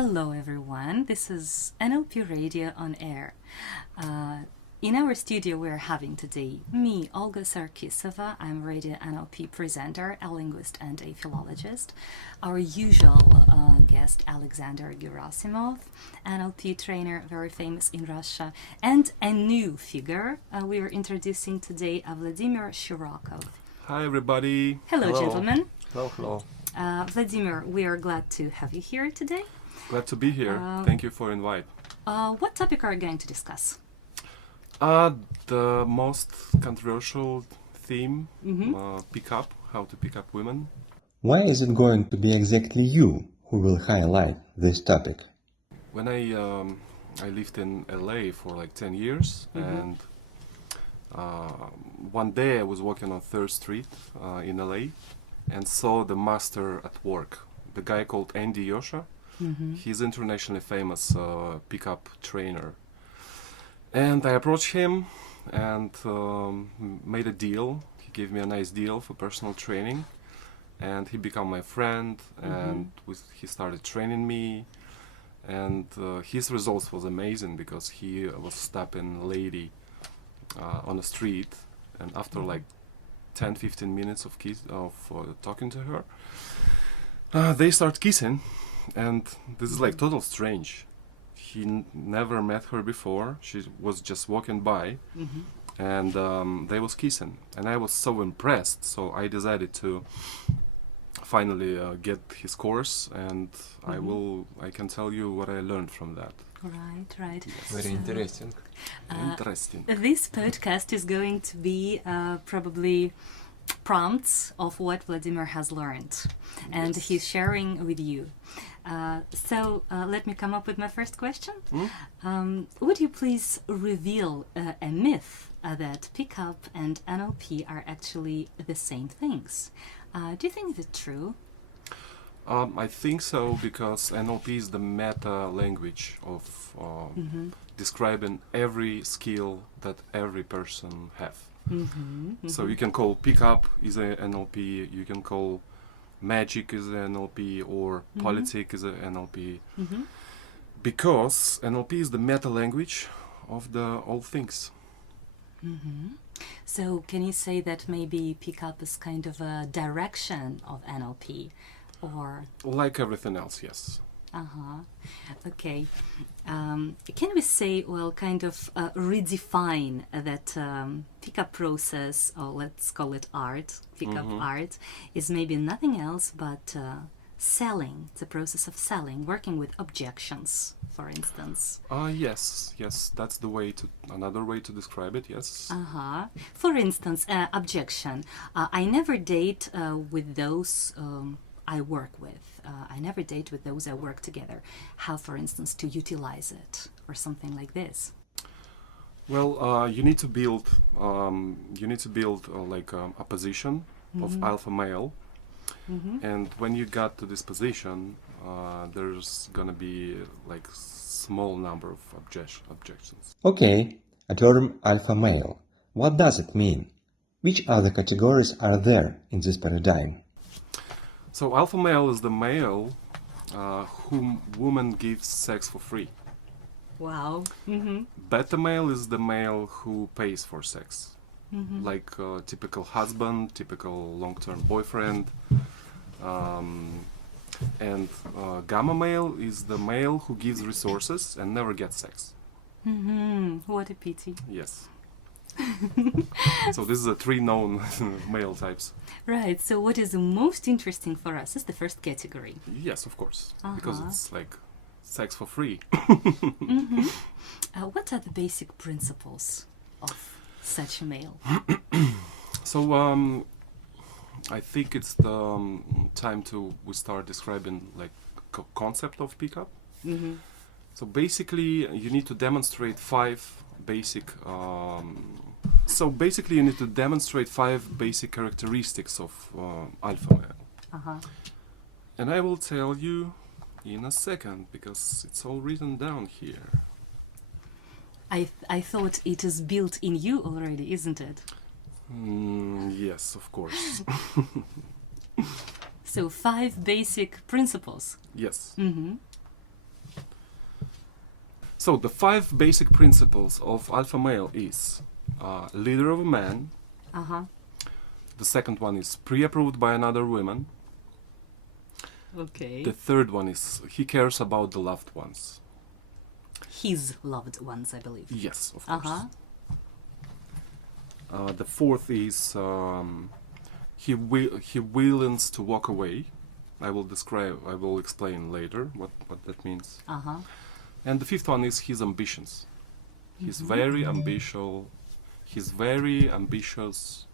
Hello everyone, this is NLP Radio on Air. In our studio we're having today me, Olga Sarkisova. I'm radio NLP presenter, a linguist and a philologist. Our usual guest, Alexander Gerasimov, NLP trainer, very famous in Russia. And a new figure we are introducing today, Vladimir Shirokov. Hi everybody. Hello. Gentlemen. Hello. Vladimir, we are glad to have you here today. Glad to be here. Thank you for invite. What topic are you going to discuss? The most controversial theme, pick up, how to pick up women. Why is it going to be exactly you who will highlight this topic? When I lived in LA for like 10 years, and one day I was walking on 3rd Street in LA and saw the master at work, the guy called Andy Yosha. He's internationally famous pickup trainer. And I approached him and made a deal. He gave me a nice deal for personal training. And he became my friend, and he started training me. And his results was amazing because he was stopping a lady on the street. And after like 10-15 minutes of talking to her, they start kissing. And this is like total strange. He never met her before. She was just walking by, and they was kissing. And I was so impressed. So I decided to finally get his course, and I can tell you what I learned from that. Right. Yes. Very interesting. Interesting. This podcast is going to be probably prompts of what Vladimir has learned, and he's sharing with you. So let me come up with my first question. Would you please reveal a myth that pickup and NLP are actually the same things? Do you think that's true? I think so, because NLP is the meta language of describing every skill that every person have. So you can call pickup is a NLP, you can call magic is a NLP, or politics is a NLP, because NLP is the meta language of the all things. So can you say that maybe pickup is kind of a direction of NLP, or Like everything else, yes. Okay. Can we say, well, kind of redefine that pickup process, or let's call it art, pickup art, is maybe nothing else but selling, the process of selling, working with objections, for instance. Yes, that's another way to describe it, yes. For instance, objection. I never date with those I work with. I never date with those I work together. How, for instance, to utilize it, or something like this? Well, you need to build like a position of alpha male, and when you got to this position, there's gonna be like small number of objections. Okay, a term alpha male. What does it mean? Which other categories are there in this paradigm? So alpha male is the male whom woman gives sex for free. Wow. Beta male is the male who pays for sex, like typical husband, typical long-term boyfriend. And gamma male is the male who gives resources and never gets sex. What a pity. Yes. So this is the 3 known male types. Right, so what is most interesting for us is the first category. Yes, of course, because it's like sex for free. What are the basic principles of such a male? So I think it's the time we start describing like concept of pickup. So basically you need to demonstrate 5 basic characteristics of alpha male. And I will tell you in a second, because it's all written down here. I thought it is built in you already, isn't it? Yes, of course. So 5 basic principles. Yes. So the 5 basic principles of alpha male is leader of a man. Uh-huh. The second one is pre-approved by another woman. Okay. The third one is he cares about the loved ones. His loved ones, I believe. Yes, of course. Uh-huh. The fourth is he wills to walk away. I will explain later what that means. Uh-huh. And the fifth one is his ambitions. He's very ambitious. He's very ambitious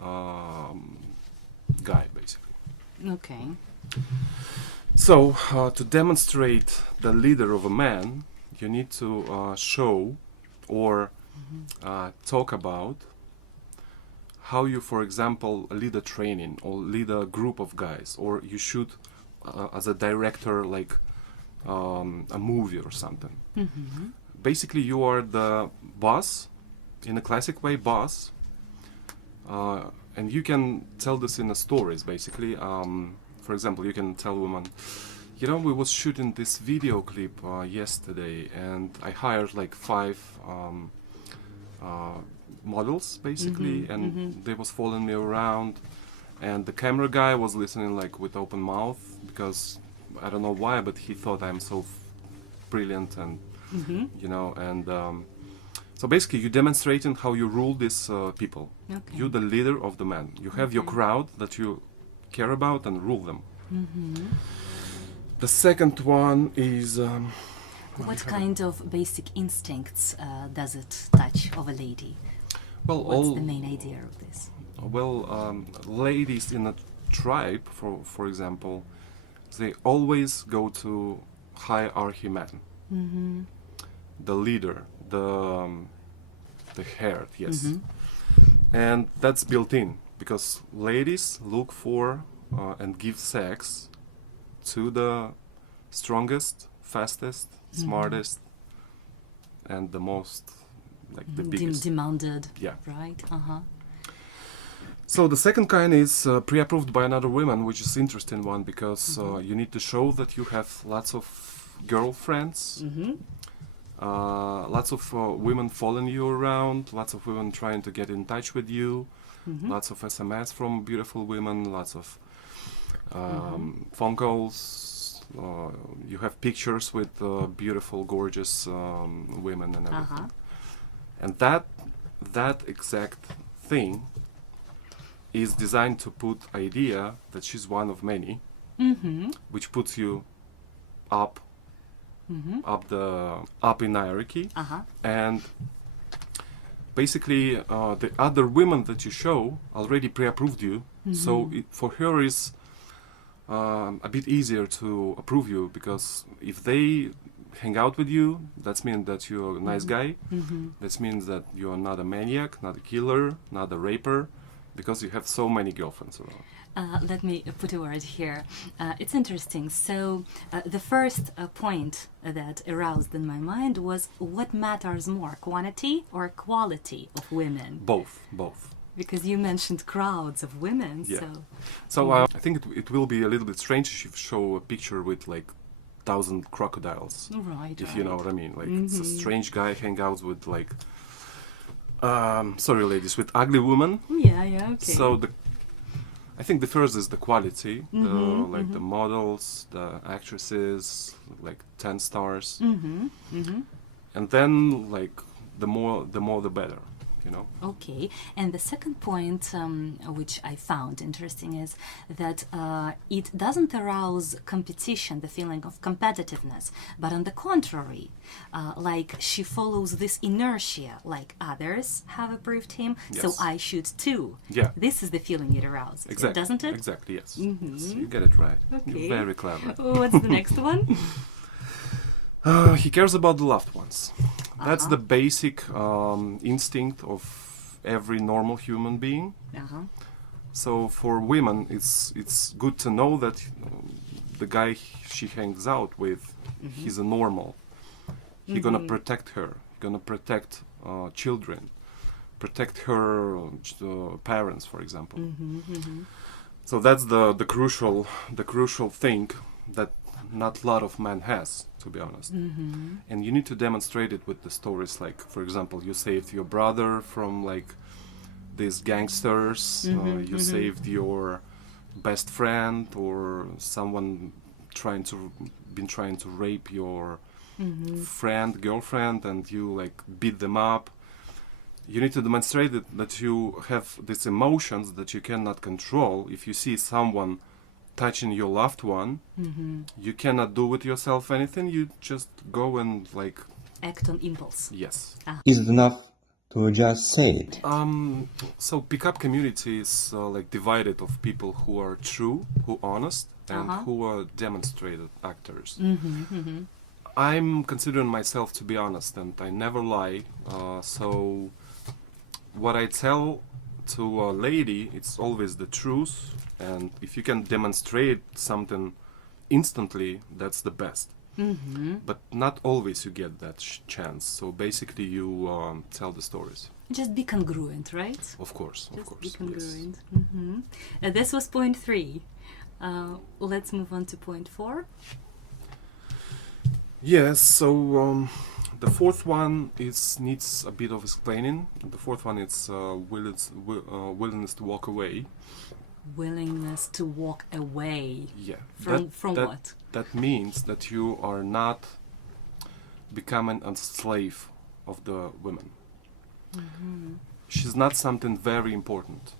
guy, basically. Okay. So to demonstrate the leader of a man, you need to show or talk about how you, for example, lead a training or lead a group of guys, or you shoot as a director, like a movie or something. Basically, you are the boss, in a classic way, boss, and you can tell this in the stories, basically. For example, you can tell women, you know, we was shooting this video clip yesterday, and I hired like 5 models, basically, and they was following me around, and the camera guy was listening like with open mouth, because I don't know why, but he thought I'm so brilliant, and you know, and so basically you're demonstrating how you rule these people. Okay. You're the leader of the man. You have your crowd that you care about and rule them. The second one is What kind of basic instincts does it touch of a lady? well, What's the main idea of this? Ladies in a tribe, for example, they always go to hierarchy man, the leader, the head, yes, and that's built in because ladies look for and give sex to the strongest, fastest, smartest, and the most, like the biggest. Demanded. Yeah. Right. Uh-huh. So the second kind is pre-approved by another woman, which is interesting one because you need to show that you have lots of girlfriends, lots of women following you around, lots of women trying to get in touch with you, lots of SMS from beautiful women, lots of phone calls. You have pictures with beautiful, gorgeous women and everything. And that exact thing is designed to put idea that she's one of many, which puts you up in hierarchy, and basically the other women that you show already pre-approved you, so for her is a bit easier to approve you, because if they hang out with you, that means that you're a nice guy, that means that you're not a maniac, not a killer, not a raper, because you have so many girlfriends around. Let me put a word here. It's interesting. So the first point that aroused in my mind was, what matters more, quantity or quality of women? Both. Because you mentioned crowds of women. Yeah. So I think it will be a little bit strange if you show a picture with like 1,000 crocodiles. Right. If you know what I mean. Like it's a strange guy hang out with like sorry ladies, with ugly women. Yeah, okay. So I think the first is the quality, like the models, the actresses, like 10 stars, and then like the more the better, you know. Okay, and the second point, which I found interesting, is that it doesn't arouse competition, the feeling of competitiveness, but on the contrary, like she follows this inertia, like others have approved him, so Yes. I should too. Yeah. This is the feeling it arouses, Exactly. doesn't it? Exactly, yes. Yes, you get it right. Okay. You're very clever. What's the next one? He cares about the loved ones. That's the basic instinct of every normal human being. So for women, it's good to know that the guy she hangs out with, he's a normal. He's gonna protect her. Gonna protect children, protect her parents, for example. So that's the crucial thing that not a lot of men has, to be honest. And you need to demonstrate it with the stories, like, for example, you saved your brother from like these gangsters, you saved your best friend, or someone been trying to rape your girlfriend, and you like beat them up. You need to demonstrate that you have these emotions that you cannot control. If you see someone touching your loved one, you cannot do with yourself anything. You just go and like Act on impulse. yes. Is it enough to just say it? So pickup community is like divided of people who are true, who honest, and who are demonstrated actors. I'm considering myself to be honest, and I never lie. So what I tell to a lady, it's always the truth, and if you can demonstrate something instantly, that's the best. But not always you get that chance. So basically, you tell the stories. Just be congruent, right? Of course, Just of course. be congruent. Yes. This was point 3. Let's move on to point 4. Yes. So the fourth one needs a bit of explaining. The fourth one is willingness to walk away. Willingness to walk away. Yeah. From what? That means that you are not becoming a slave of the woman. She's not something very important.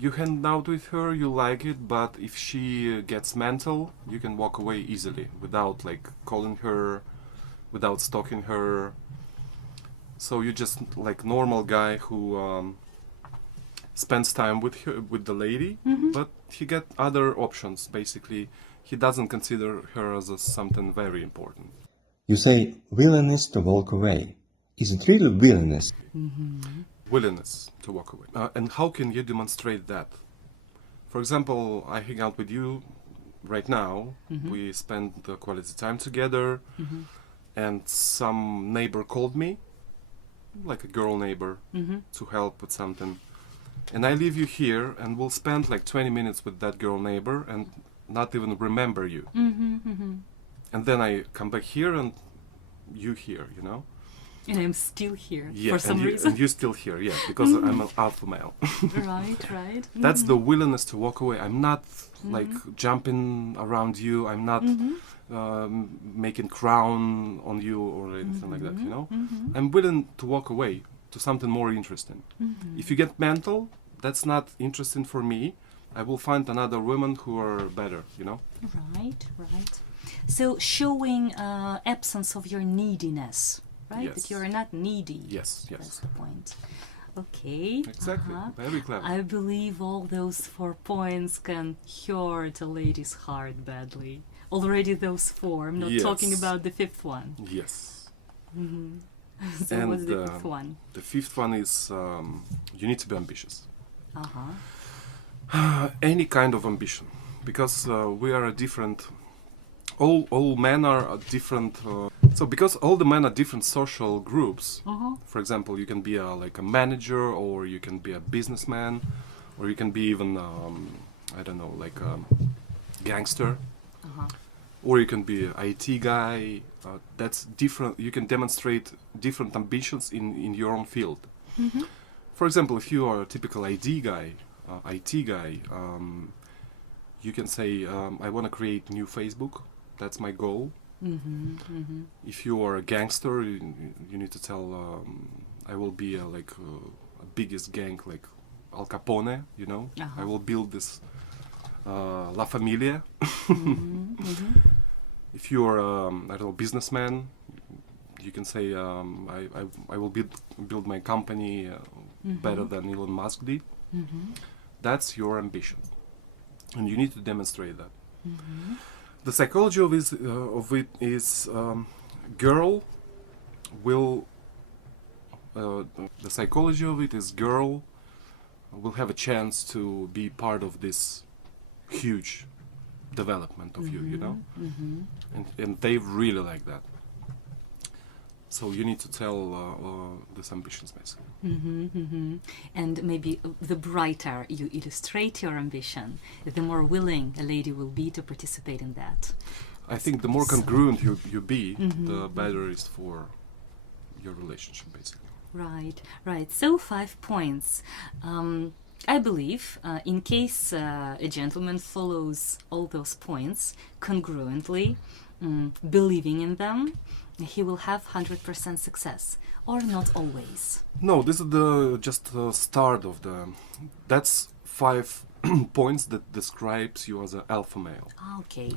You hang out with her, you like it, but if she gets mental, you can walk away easily without like calling her, without stalking her. So you're just like normal guy who spends time with the lady, but he get other options. Basically, he doesn't consider her as something very important. You say willingness to walk away. Is it really willingness? Willingness to walk away. And how can you demonstrate that? For example, I hang out with you right now. We spend the quality time together, and some neighbor called me, like a girl neighbor, to help with something. And I leave you here, and we'll spend like 20 minutes with that girl neighbor and not even remember you. And then I come back here, and you here, you know? And I'm still here Yeah, for some reason. and you're still here, yeah, because I'm an alpha male. Right. That's the willingness to walk away. I'm not like jumping around you. I'm not making crown on you or anything like that, you know? I'm willing to walk away to something more interesting. If you get mental, that's not interesting for me. I will find another woman who are better, you know? Right. So showing absence of your neediness, right? Yes. That you're not needy. Yes. That's the point. Okay. Exactly. Very clever. I believe all those 4 points can hurt a lady's heart badly. Already those 4. I'm not talking about the 5th one. Yes. So And what's the 5th one? The 5th one is you need to be ambitious. Uh-huh. Any kind of ambition, because we are a different. All men are a different. So because all the men are different social groups. For example, you can be like a manager, or you can be a businessman, or you can be even I don't know, like a gangster, or you can be an IT guy. That's different. You can demonstrate different ambitions in your own field. For example, if you are a typical IT guy, you can say, I want to create new Facebook. That's my goal. If you are a gangster, you need to tell, I will be a biggest gang like Al Capone, you know? I will build this La Familia. If you are, I don't know, businessman, you can say, I will build my company better than Elon Musk did. That's your ambition, and you need to demonstrate that. The psychology of it is girl will have a chance to be part of this huge development of you know, and they really like that. So you need to tell these ambitions, basically. And maybe the brighter you illustrate your ambition, the more willing a lady will be to participate in that. I think the more congruent you be, the better it is for your relationship, basically. Right, right. So 5 points. I believe in case a gentleman follows all those points congruently, believing in them, he will have 100% success, or not always. No, this is just the start of the. That's 5 points that describes you as an alpha male. Okay.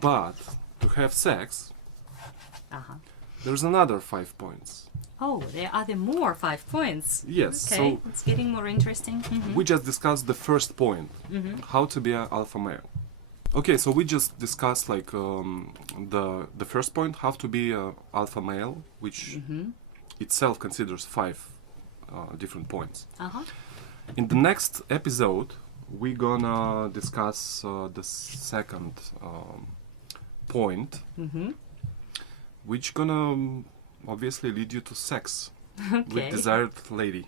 But to have sex, there's another 5 points. Oh, are there more 5 points? Yes. Okay, So it's getting more interesting. we just discussed the first point, how to be an alpha male. Okay, so we just discussed like the first point, how to be an alpha male, which itself considers 5 different points. In the next episode, we're gonna discuss the second point, which gonna obviously lead you to sex with desired lady.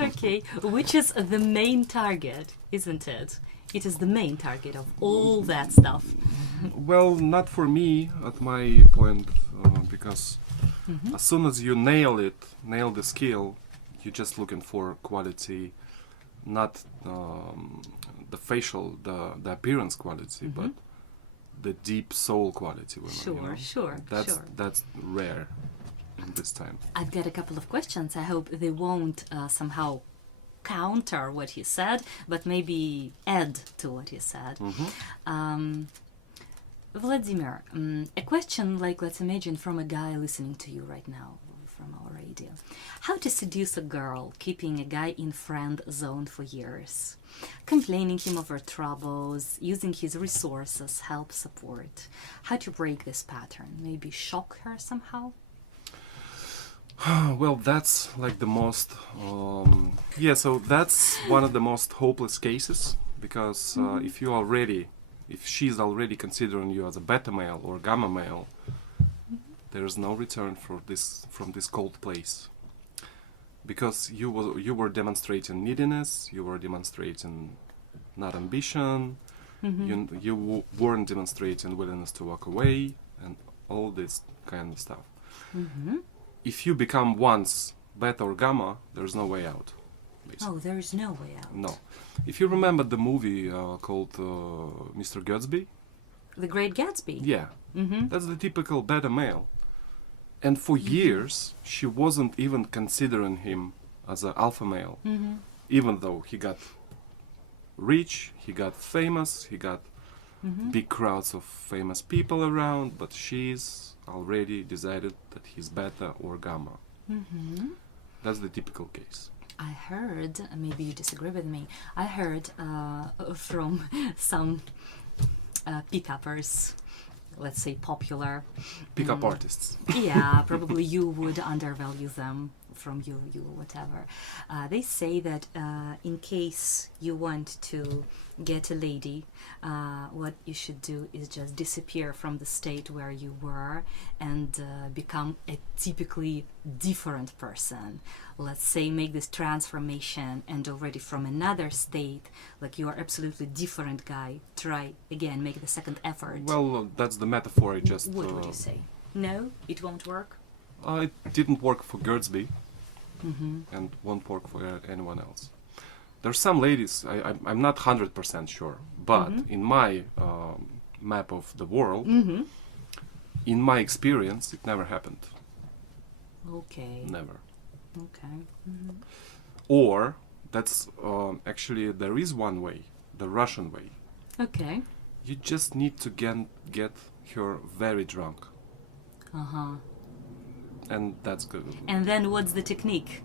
Okay, which is the main target, isn't it? It is the main target of all that stuff. Well, not for me at my point, because as soon as you nail the skill, you're just looking for quality, not the facial, the appearance quality, but the deep soul quality. Women, Sure. That's rare in this time. I've got a couple of questions. I hope they won't somehow counter what he said, but maybe add to what he said. Vladimir, a question like, let's imagine, from a guy listening to you right now from our radio. How to seduce a girl, keeping a guy in friend zone for years, complaining him of her troubles, using his resources, help, support. How to break this pattern? Maybe shock her somehow? Well, that's like the most so that's one of the most hopeless cases, because if she's already considering you as a beta male or gamma male, there's no return from this cold place, because you were demonstrating neediness, you were demonstrating not ambition, you weren't demonstrating willingness to walk away, and all this kind of stuff. If you become once beta or gamma, there's no way out. Basically. Oh, there is no way out. No. If you remember the movie called Mr. Gatsby. The Great Gatsby? Yeah. That's the typical beta male. And for years, she wasn't even considering him as an alpha male. Even though he got rich, he got famous, he got big crowds of famous people around, but she's already decided that he's beta or gamma. That's the typical case. I heard, maybe you disagree with me, I heard from some pick-uppers, let's say popular. Pick-up artists. Yeah, probably you would undervalue them, from you whatever. They say that in case you want to get a lady, what you should do is just disappear from the state where you were and become a typically different person. Let's say make this transformation, and already from another state, like you are absolutely different guy, try again, make the second effort. Well, that's the metaphor I just... What would you say? No, it won't work? It didn't work for Gertzby, and won't work for anyone else. There's some ladies, I'm not 100% sure, but in my map of the world, in my experience, it never happened. Okay. Never. Okay. Or, that's actually, there is one way, the Russian way. Okay. You just need to get her very drunk. And that's good. And then what's the technique?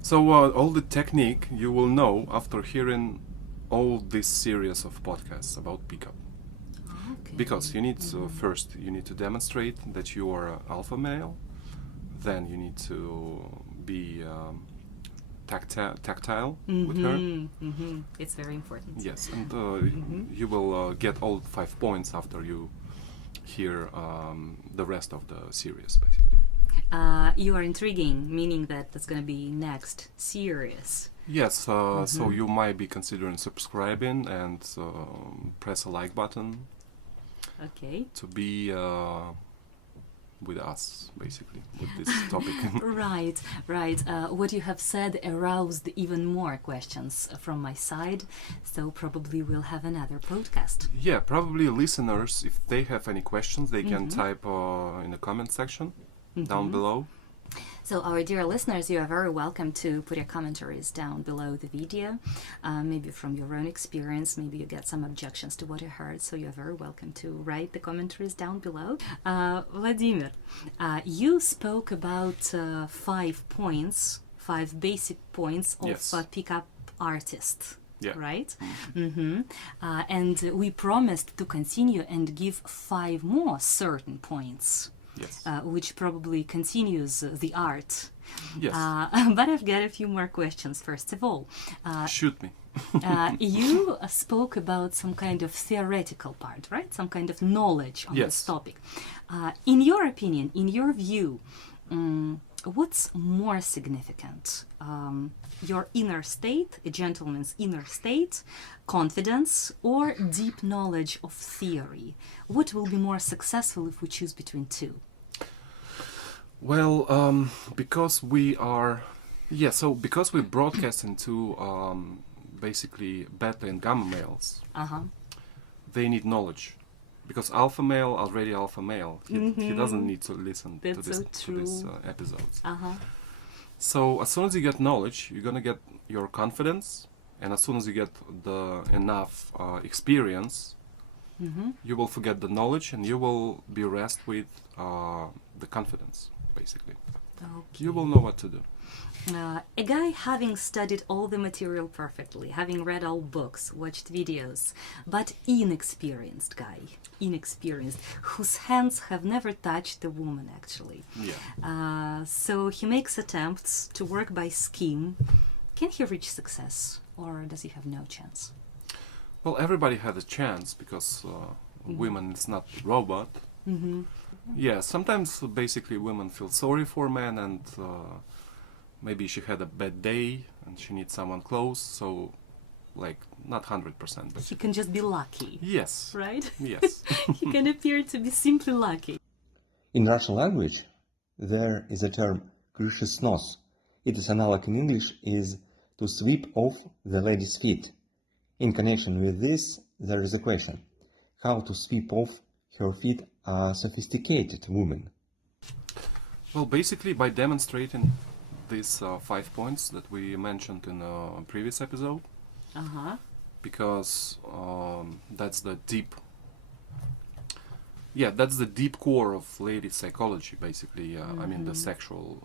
So all the technique you will know after hearing all this series of podcasts about pickup. Okay. Because you need to, first you need to demonstrate that you are an alpha male. Then you need to be tactile with her. It's very important. Yes, and you will get all 5 points after you hear the rest of the series, basically. You are intriguing, meaning that that's going to be next series. Yes, so you might be considering subscribing and press a like button Okay. to be with us, basically, with this topic. Right. What you have said aroused even more questions from my side, so probably we'll have another podcast. Yeah, probably listeners, if they have any questions, they can type in the comment section down below. So our dear listeners, you are very welcome to put your commentaries down below the video, maybe from your own experience, maybe you get some objections to what you heard, so you're very welcome to write the commentaries down below. Vladimir, you spoke about 5 points, 5 basic points of Yes. pickup artist. Yeah. Right? And we promised to continue and give 5 more certain points. Yes. Which probably continues the art. Yes. But I've got a few more questions, first of all. Shoot me. You spoke about some kind of theoretical part, right? Some kind of knowledge on Yes. this topic. In your opinion, in your view, what's more significant? Your inner state, a gentleman's inner state, confidence, or deep knowledge of theory? What will be more successful if we choose between two? Well, because we are, because we broadcast into basically beta and gamma males, they need knowledge. Because alpha male, already alpha male, he doesn't need to listen to That's this so to these true. episodes. So as soon as you get knowledge, you're gonna get your confidence, and as soon as you get the enough experience, you will forget the knowledge and you will be rest with the confidence, basically. Okay. You will know what to do. A guy having studied all the material perfectly, having read all books, watched videos, but inexperienced guy, whose hands have never touched a woman actually. Yeah. So he makes attempts to work by scheme. Can he reach success, or does he have no chance? Well, everybody had a chance because women is not robot. Yeah, sometimes basically women feel sorry for men and maybe she had a bad day and she needs someone close, so like not 100%. But He can just be lucky, yes, right? yes. He can appear to be simply lucky. In Russian language, there is a term "крыши снос". Its analog in English is to sweep off the lady's feet. In connection with this, there is a question: how to sweep off her feet a sophisticated woman? Well, basically by demonstrating these 5 points that we mentioned in a previous episode, because that's the deep core of lady psychology, basically. I mean the sexual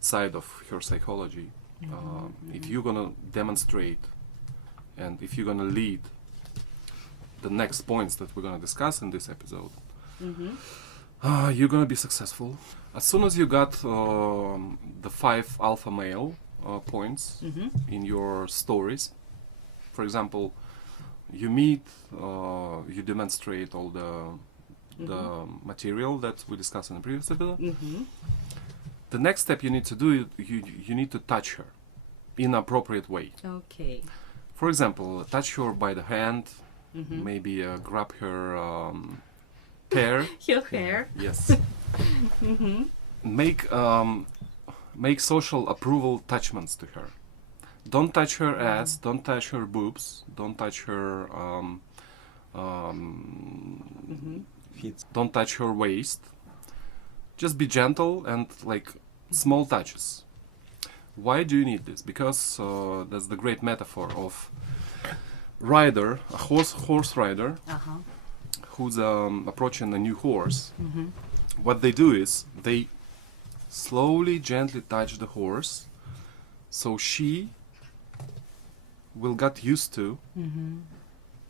side of her psychology. If you're gonna demonstrate and if you're gonna lead the next points that we're gonna discuss in this episode, you're gonna be successful. As soon as you got the 5 alpha male points in your stories, for example, you meet, you demonstrate all the material that we discussed in the previous episode. The next step you need to do, you need to touch her in an appropriate way. Okay. For example, touch her by the hand, maybe grab her hair. Your hair. Yes. Make social approval touchments to her. Don't touch her ass. Don't touch her boobs. Don't touch her Feet. don't touch her waist. Just be gentle and like small touches. Why do you need this? Because that's the great metaphor of rider, a horse rider, who's approaching a new horse. What they do is they slowly, gently touch the horse, so she will get used to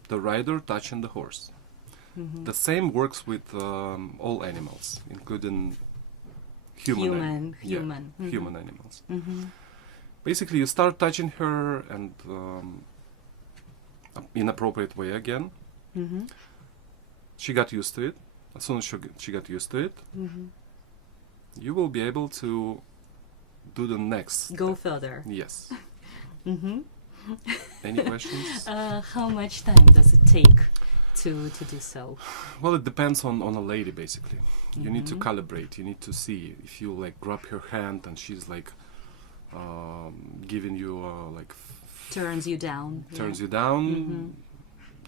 the rider touching the horse. The same works with all animals, including human animals. Basically, you start touching her and in appropriate way again. She got used to it. As soon as she got used to it, you will be able to do the next Go step. further. Yes. Mm-hmm. Any questions? How much time does it take to do so? Well, it depends on a lady, basically. You need to Mhm. calibrate. You need to see if you like grab her hand and she's like giving you like Turns you down. turns you down. Mhm.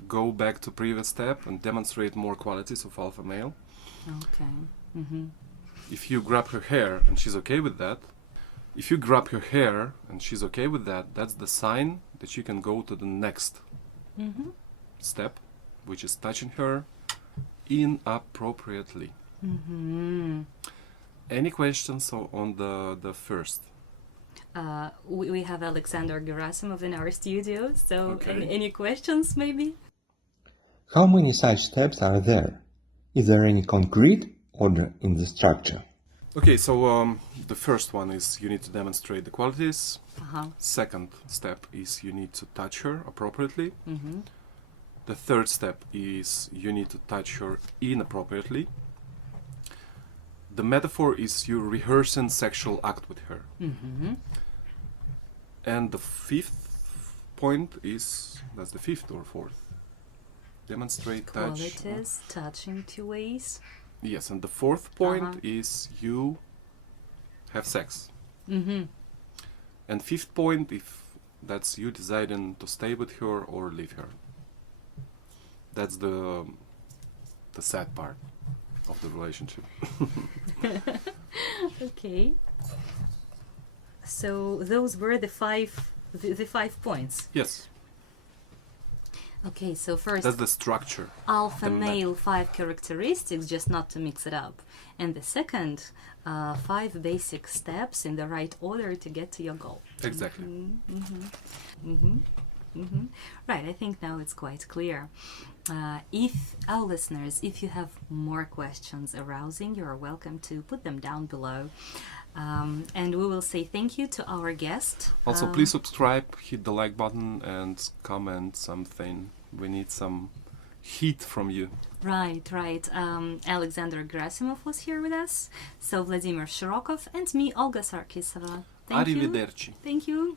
Go back to previous step and demonstrate more qualities of alpha male. Okay. Mm-hmm. If you grab her hair and she's okay with that, if you grab her hair and she's okay with that, that's the sign that you can go to the next Mm-hmm. step, which is touching her inappropriately. Mm-hmm. Any questions on the first? We have Alexander Gerasimov in our studio, so Okay. any questions maybe? How many such steps are there? Is there any concrete order in the structure? Okay, so the first one is you need to demonstrate the qualities. Uh-huh. Second step is you need to touch her appropriately. Mm-hmm. The third step is you need to touch her inappropriately. The metaphor is you rehearsing sexual act with her. Mm-hmm. And the fifth point is, that's the fifth or fourth? Demonstrate touch. Qualities, touching two ways. Yes, and the fourth point Uh-huh. is you have sex. Mm-hmm. And fifth point, if that's you deciding to stay with her or leave her. That's the sad part of the relationship. Okay. So those were the five points. Yes, Okay, so first that's the structure. alpha the met- male 5 characteristics, just not to mix it up. And the second, 5 basic steps in the right order to get to your goal. Exactly. Right, I think now it's quite clear. If our listeners, if you have more questions arousing, you are welcome to put them down below. And we will say thank you to our guest. Also, please subscribe, hit the like button, and comment something. We need some heat from you. Right. Alexander Gerasimov was here with us. So Vladimir Shirokov and me, Olga Sarkisova. Thank you. Arrivederci. Thank you.